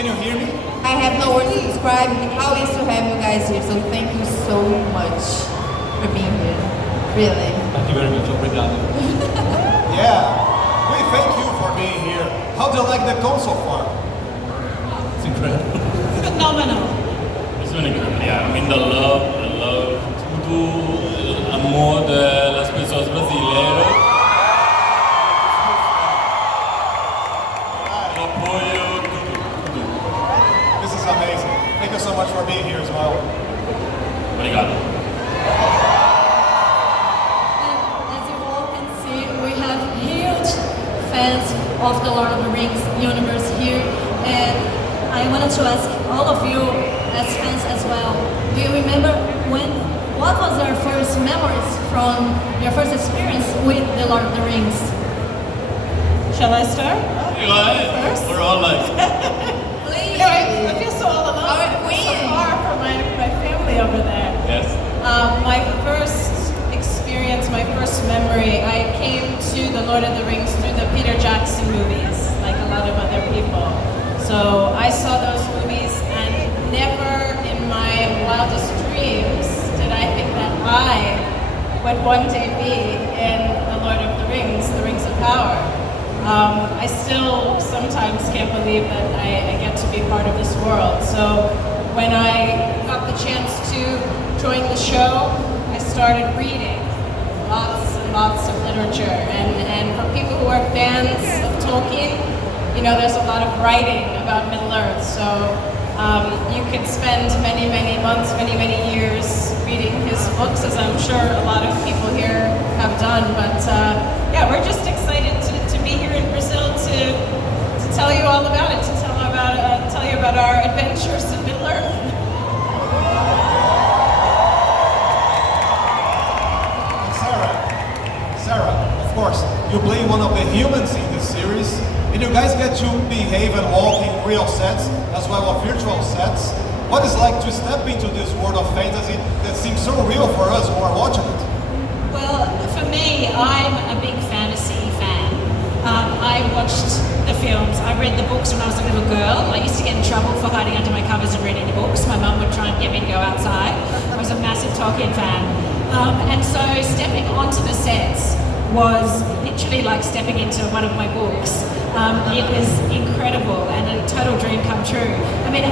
Can you hear me? I have no words to describe how it is to have you guys here, so thank you so much for being here. Really. Thank you very much. Obrigado. Yeah, we thank you for being here. How do you like the con so far? It's incredible. Phenomenal. It's been incredible. Yeah, I mean the love, tudo, amor das pessoas brasileiras. O apoio, tudo. This is amazing. Thank you so much for being here, Ismael. Obrigado. As you all can see, we have huge fans of the Lord of the Rings universe here, and I wanted to ask all of you as fans as well, do you remember what was your first memories from your first experience with the Lord of the Rings? Shall I start? First? We're all like... Please. I feel so all alone. Our queen. So far from my family over there. Yes. My first experience, my first memory, I came to the Lord of the Rings through the Peter Jackson movies, like a lot of other people. So I saw those movies, and never in my wildest dreams did I think that I would one day be in the Lord of the Rings of Power. I still sometimes can't believe that I get to be part of this world. So when I got the chance to join the show, I started reading lots and lots of literature. And for people who are fans of Tolkien, you know, there's a lot of writing about Middle-earth. So you could spend many, many months, many, many years reading his books, as I'm sure a lot of people here have done. But yeah, we're just excited to be here in Brazil to tell you all about it, to tell you about our adventures in Middle-earth. Sara, of course, you play one of the humans in this series, and you guys get to behave and walk in real sets as well as virtual sets. What is it like to step into this world of fantasy that seems so real for us who are watching it? Well, for me, I'm a big fantasy fan. I watched the films. I read the books when I was a little girl. I used to get in trouble for hiding under my covers and reading the books. My mum would try and get me to go outside. I was a massive Tolkien fan. And so stepping onto the sets was literally like stepping into one of my books. It was incredible and a total dream come true. I mean,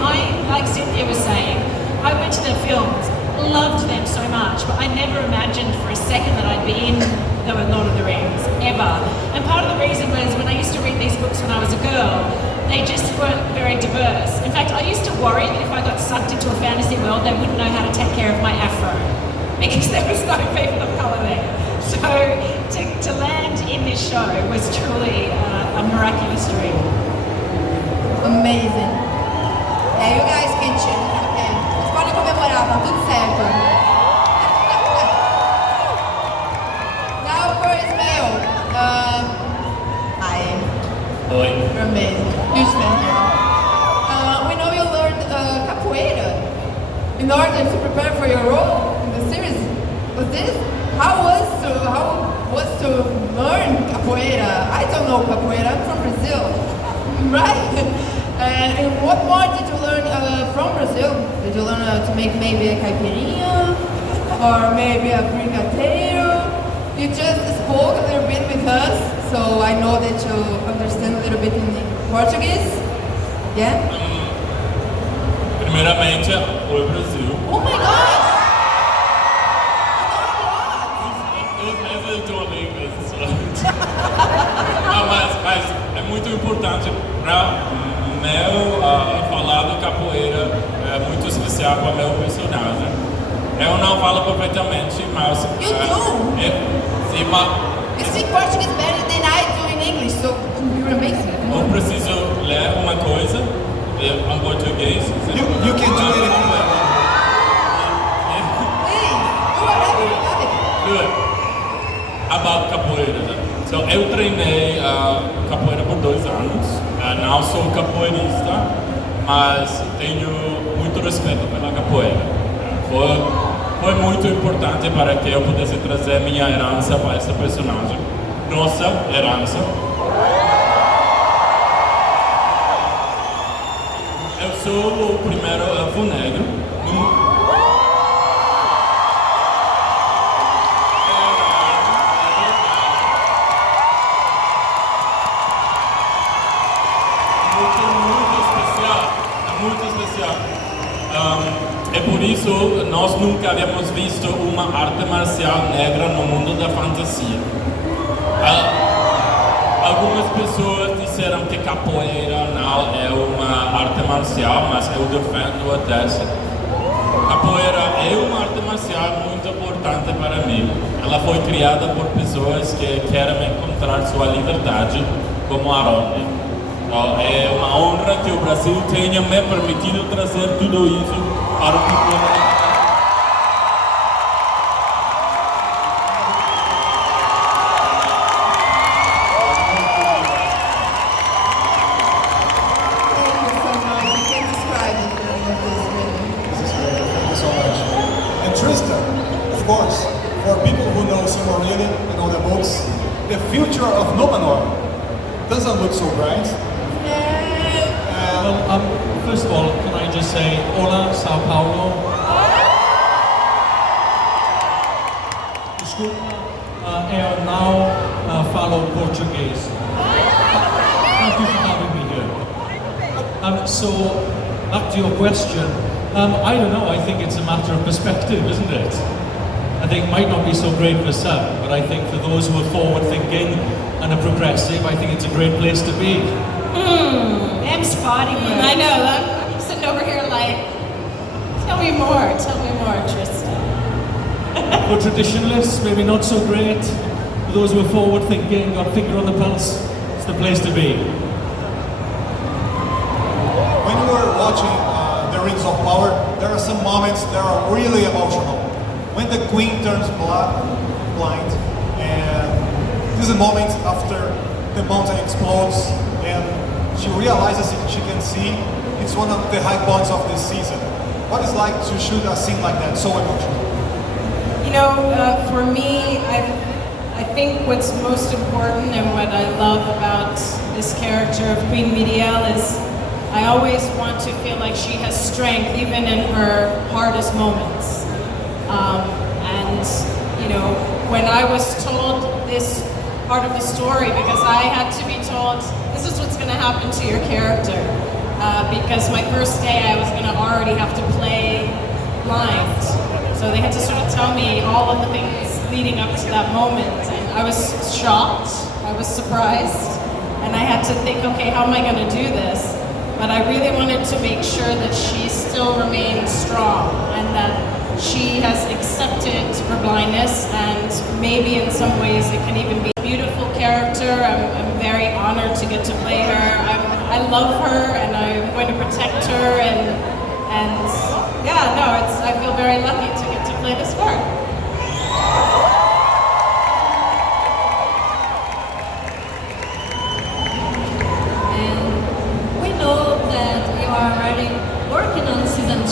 like Cynthia was saying, I went to the films, loved them so much, but I never imagined for a second that I'd be in the Lord of the Rings, ever. And part of the reason was when I used to read these books when I was a girl, they just weren't very diverse. In fact, I used to worry that if I got sucked into a fantasy world, they wouldn't know how to take care of my afro, because there was no people of colour there. So to land in this show was truly a miraculous dream. Amazing. Yeah, you guys can cheer. Okay. Vocês podem comemorar, tá tudo certo. Now for Ismael. Hi. Oi. You're amazing. Huge fan here. We know you learned capoeira in order to prepare for your role in the series. How was to learn capoeira? I don't know capoeira. I'm from Brazil, right? And what more did you learn from Brazil? Did you learn to make maybe a caipirinha or maybe a brigadeiro? You just spoke a little bit with us, so I know that you understand a little bit in Portuguese. Yeah. Primeiramente, oi Brasil. Oh my gosh! Mas é muito importante para meu falar de capoeira, é muito especial para meu personagem. Eu não falo perfeitamente, mas... You do? Sim, mas... You speak Portuguese better than I do in English, so you're amazing. Eu preciso ler uma coisa em português. You can do it if you want. Please, do whatever you like. Good. About capoeira, né? Então, eu treinei capoeira por 2 anos. Não sou capoeirista, mas tenho muito respeito pela capoeira. Foi muito importante para que eu pudesse trazer minha herança para essa personagem. Nossa herança. sou o primeiro elfo negro. Muito especial. É por isso nós nunca havíamos visto uma arte marcial negra no mundo da fantasia. Algumas pessoas disseram que capoeira não é uma arte marcial, mas eu defendo a tese. Capoeira é uma arte marcial muito importante para mim. Ela foi criada por pessoas que querem encontrar sua liberdade, como Arondir. Então, é uma honra que o Brasil tenha me permitido trazer tudo isso para o povo. Trystan, of course, for people who know Silmarillion and know the books, the future of Númenor doesn't look so bright. Well, first of all, can I just say, hola, Sao Paulo. Desculpa, eu não falo português. Thank you for having me here. So, back to your question. I don't know, I think it's a matter of perspective, isn't it? I think it might not be so great for some, but I think for those who are forward-thinking and are progressive, I think it's a great place to be. Them's fighting words. I know, I'm sitting over here like, tell me more, Trystan. For traditionalists, maybe not so great. For those who are forward-thinking, got finger on the pulse, it's the place to be. When you were watching The Rings of Power, there are some moments that are really emotional. When the queen turns blind, and this is a moment after the mountain explodes, and she realizes if she can see. It's one of the high points of this season. What is it like to shoot a scene like that, so emotional? You know, for me, I think what's most important and what I love about this character of Queen Míriel is I always want to feel like she has strength even in her hardest moments. And, you know, when I was told this part of the story, because I had to be told, this is what's going to happen to your character. Because my first day I was going to already have to play blind. So they had to sort of tell me all of the things leading up to that moment. And I was shocked, I was surprised, and I had to think, okay, how am I going to do this? But I really wanted to make sure that she still remained strong and that she has accepted her blindness, and maybe in some ways it can even be a beautiful character. I'm very honored to get to play her. I love her and I'm going to protect her, and yeah, no, I feel very lucky to get to play this part. Working on season 2,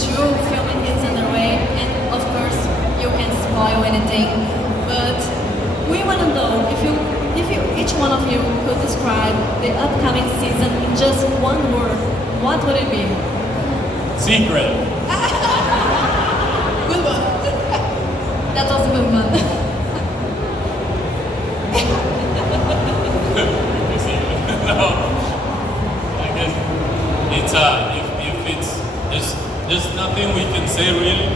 filming is underway, and of course you can't spoil anything. But we want to know if each one of you could describe the upcoming season in just one word, what would it be? Secret. Good one. That was a good one. No, I guess it's there's nothing we can say really,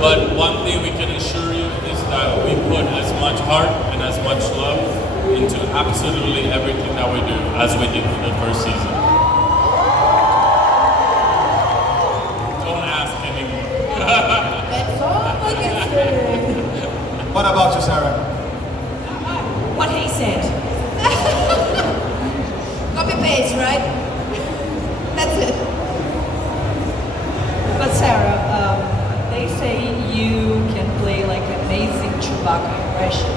but one thing we can assure you is that we put as much heart and as much love into absolutely everything that we do as we did for the first season. Don't ask anymore. That's all I can say. What about you, Sara? What he said. Copy paste, right? That's it. But Sara, they say you can play like amazing Chewbacca impression.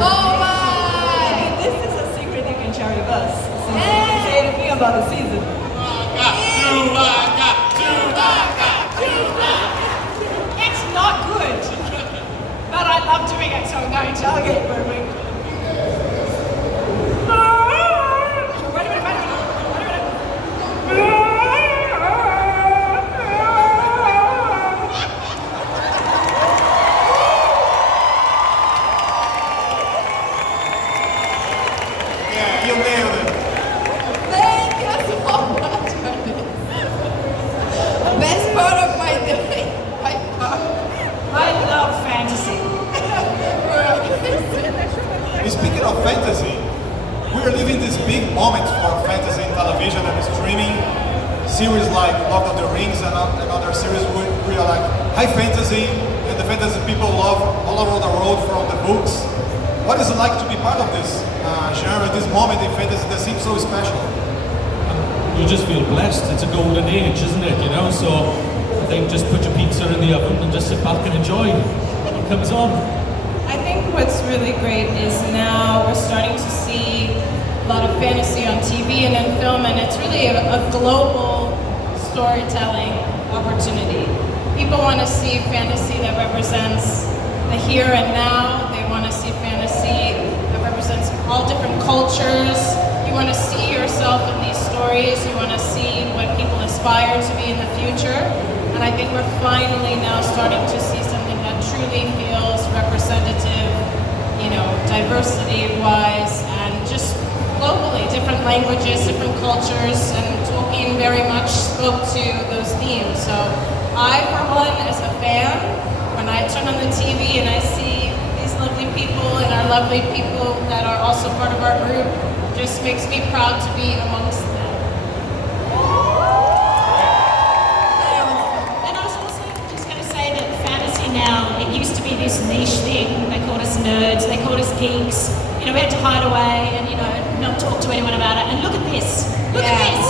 Oh my! This is a secret you can share with us. Since you can say anything about the season. It's not good, but I love doing it, so I'm going to. Okay, perfect. Wait a minute. speaking of fantasy, we're living this big moment for fantasy in television and streaming. Series like Lord of the Rings and other series we are like high fantasy, and the fantasy people love all over the world from the books. What is it like to be part of this genre, this moment in fantasy that seems so special? You just feel blessed. It's a golden age, isn't it? You know, so I think just put your pizza in the oven and just sit back and enjoy what comes on. I think what's really great is now we're starting to see a lot of fantasy on TV and in film, and it's really a global storytelling opportunity. People want to see fantasy that represents the here and now. They want to see fantasy that represents all different cultures. You want to see yourself in these stories. You want to see what people aspire to be in the future. And I think we're finally now starting to see something that truly feels representative, you know, diversity-wise, and just globally, different languages, different cultures, and Tolkien very much spoke to those themes. So I, for one, as a fan, when I turn on the TV and I see these lovely people and our lovely people that are also part of our group, just makes me proud to be amongst them. And I was also just going to say that fantasy now, it used to be this niche thing. They called us nerds, they called us geeks. You know, we had to hide away and, you know, not talk to anyone about it. And look at this. Look at this.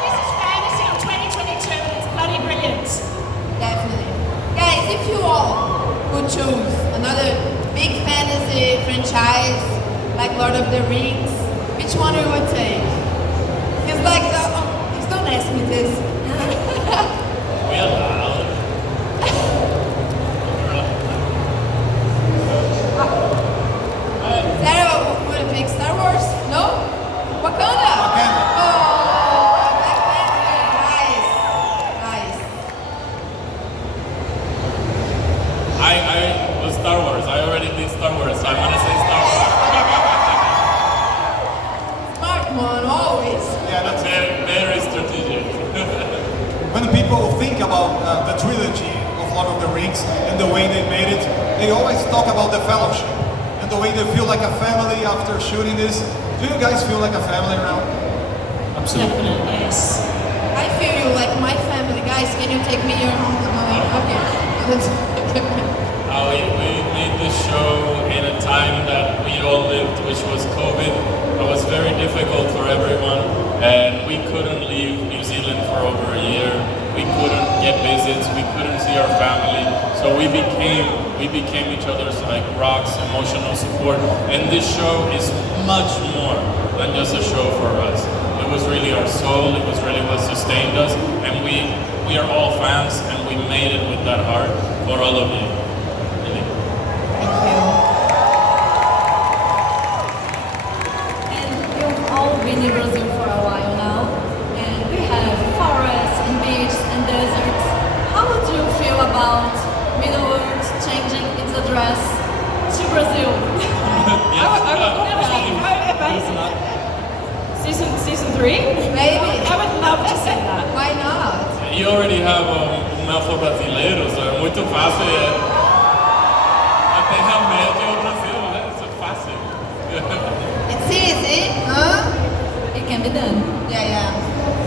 This is fantasy of 2022. It's bloody brilliant. Definitely. Guys, if you all would choose another big fantasy franchise like Lord of the Rings, which one you would take? It's like, please don't ask me this. We allowed. Sarah would pick Star Wars? No? Wakanda? Wakanda. Oh, Black Panther. Nice. Nice. I was Star Wars. I already did Star Wars, so I'm gonna say Star Wars. Smart one, always. Yeah, that's Very, very strategic. when people think about the trilogy of Lord of the Rings and the way they made it, they always talk about the fellowship and the way they feel like a family after shooting this. Do you guys feel like a family around? Absolutely. Definitely, yes. I feel you like my family. Guys, can you take me your home? Okay. We made this show in a time that we all lived, which was COVID. It was very difficult for everyone, and we couldn't leave New Zealand for over a year. We couldn't get visits, we couldn't see our family, so we became each other's like rocks, emotional support. And this show is much more than just a show for us. It was really our soul, it was really what sustained us, and we are all fans, and we made it with that heart for all of you. Really. Thank you. And you've all been in Brazil for a while now, and we have forests and beaches and deserts. How would you feel about Middle-earth changing its address to Brazil? Season 3? Maybe. I would love to see that. Why not? You already have Elfo brasileiro, so é muito fácil. A Terra-média é o Brasil, né? Isso é fácil. It's easy, huh? It can be done. Yeah.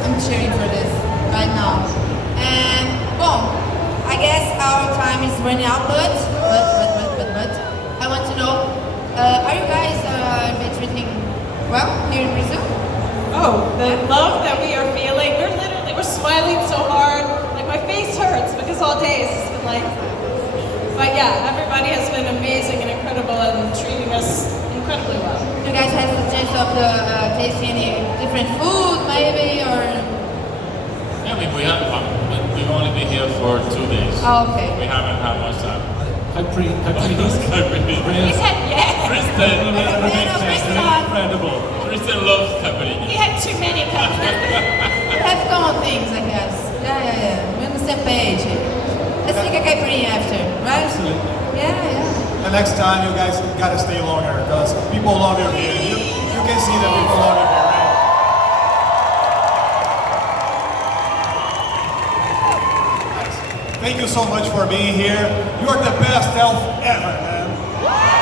I'm cheering for this right now. And, well, I guess our time is running out, but I want to know, are you guys treating well here in Brazil? Oh, the love that we are feeling. We're smiling so hard. Like my face hurts because all day it's been like, but yeah, everybody has been amazing and incredible and treating us incredibly well. You guys have the chance of tasting any different food maybe, or? Yeah, we've only been here for 2 days. Oh, okay. We haven't had much time. He said, yeah. Tristan, Tristan. Tristan loves caipirinha. He had too many cups. We have common things, I guess. Yeah. We're on the same page. Let's take a caipirinha after, right? Absolutely. Yeah. The next time you guys gotta stay longer because people love you here. You can see that people love you here, right? Thank you so much for being here. You are the best elf ever, man. Wow.